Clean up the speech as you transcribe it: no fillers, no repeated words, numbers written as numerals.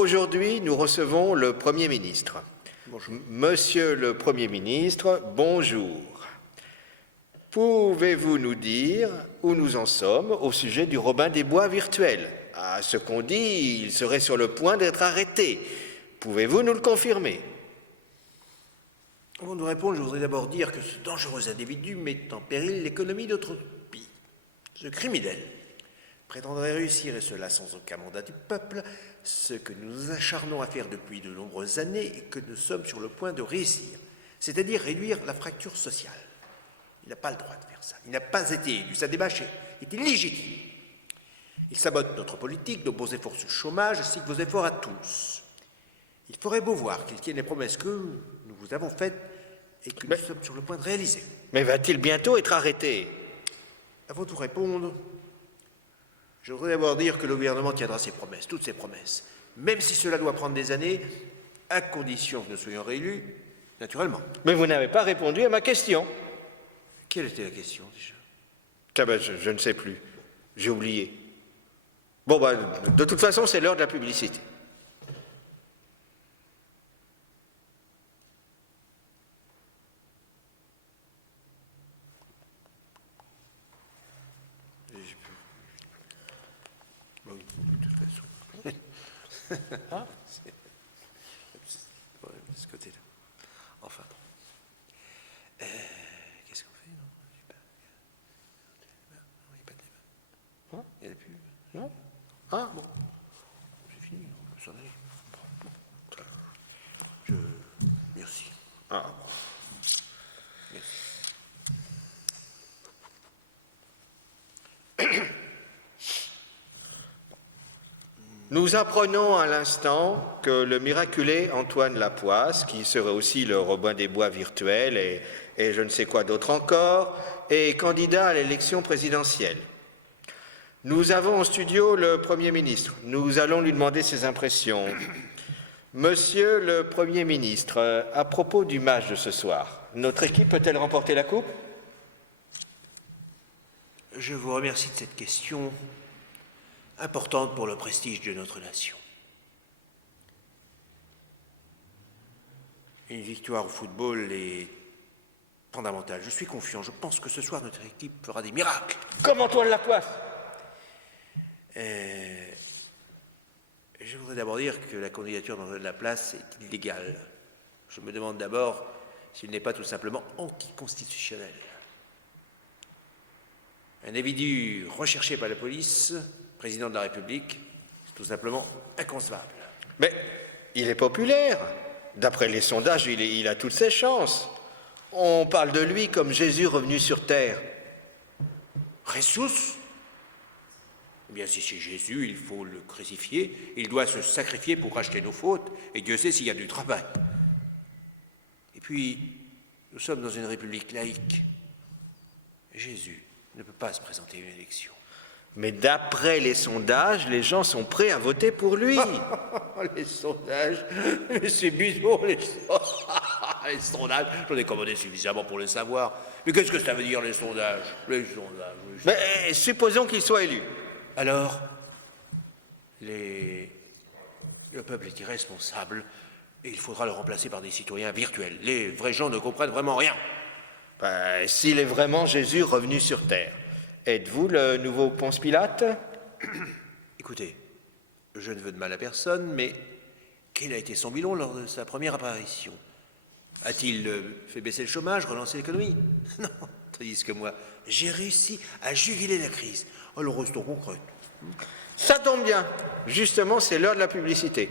Aujourd'hui, nous recevons le Premier ministre. Bonjour. Monsieur le Premier ministre, bonjour. Pouvez-vous nous dire où nous en sommes au sujet du Robin des Bois virtuel? À ce qu'on dit, il serait sur le point d'être arrêté. Pouvez-vous nous le confirmer? Avant de répondre, je voudrais d'abord dire que ce dangereux individu met en péril l'économie de notre pays. Ce criminel prétendrait réussir, et cela sans aucun mandat du peuple, ce que nous nous acharnons à faire depuis de nombreuses années et que nous sommes sur le point de réussir, c'est-à-dire réduire la fracture sociale. Il n'a pas le droit de faire ça. Il n'a pas été élu, sa démarche est illégitime. Il sabote notre politique, nos beaux efforts sur le chômage, ainsi que vos efforts à tous. Il ferait beau voir qu'il tienne les promesses que nous vous avons faites et que nous sommes sur le point de réaliser. Mais va-t-il bientôt être arrêté? Avant de vous répondre, je voudrais d'abord dire que le gouvernement tiendra ses promesses, toutes ses promesses, même si cela doit prendre des années, à condition que nous soyons réélus, naturellement. Mais vous n'avez pas répondu à ma question. Quelle était la question déjà? Ah ben, je ne sais plus. J'ai oublié. Bon, de toute façon, c'est l'heure de la publicité. Bon, de toute façon. Ah, c'est de ce côté-là. Enfin bon. Qu'est-ce qu'on fait? Non, il n'y a pas de débat. Hein? Il n'y en a plus. Non? Ah, bon. C'est fini, on peut s'en aller. Merci. Ah, bon. Merci. Nous apprenons à l'instant que le miraculé Antoine Lapoisse, qui serait aussi le Robin des Bois virtuel et je ne sais quoi d'autre encore, est candidat à l'élection présidentielle. Nous avons en studio le Premier ministre. Nous allons lui demander ses impressions. Monsieur le Premier ministre, à propos du match de ce soir, notre équipe peut-elle remporter la coupe? Je vous remercie de cette question importante pour le prestige de notre nation. Une victoire au football est fondamentale. Je suis confiant. Je pense que ce soir, notre équipe fera des miracles. Comme Antoine Lapoisse. Je voudrais d'abord dire que la candidature d'Antoine Lapoisse est illégale. Je me demande d'abord s'il n'est pas tout simplement anticonstitutionnel. Un individu recherché par la police, président de la République, c'est tout simplement inconcevable. Mais il est populaire. D'après les sondages, il a toutes ses chances. On parle de lui comme Jésus revenu sur terre. Ressus? Eh bien, si c'est Jésus, il faut le crucifier. Il doit se sacrifier pour racheter nos fautes. Et Dieu sait s'il y a du travail. Et puis, nous sommes dans une république laïque. Jésus ne peut pas se présenter à une élection. Mais d'après les sondages, les gens sont prêts à voter pour lui. Les sondages, mais c'est bidon, les sondages, j'en ai commandé suffisamment pour le savoir. Mais qu'est-ce que ça veut dire, les sondages? Les sondages. Mais supposons qu'il soit élu. Alors, le peuple est irresponsable et il faudra le remplacer par des citoyens virtuels. Les vrais gens ne comprennent vraiment rien. S'il est vraiment Jésus revenu sur terre, êtes-vous le nouveau Ponce Pilate? Écoutez, je ne veux de mal à personne, mais quel a été son bilan lors de sa première apparition? A-t-il fait baisser le chômage, relancer l'économie? Non, tandis que moi, j'ai réussi à juguler la crise. Alors restons concrets. Ça tombe bien. Justement, c'est l'heure de la publicité.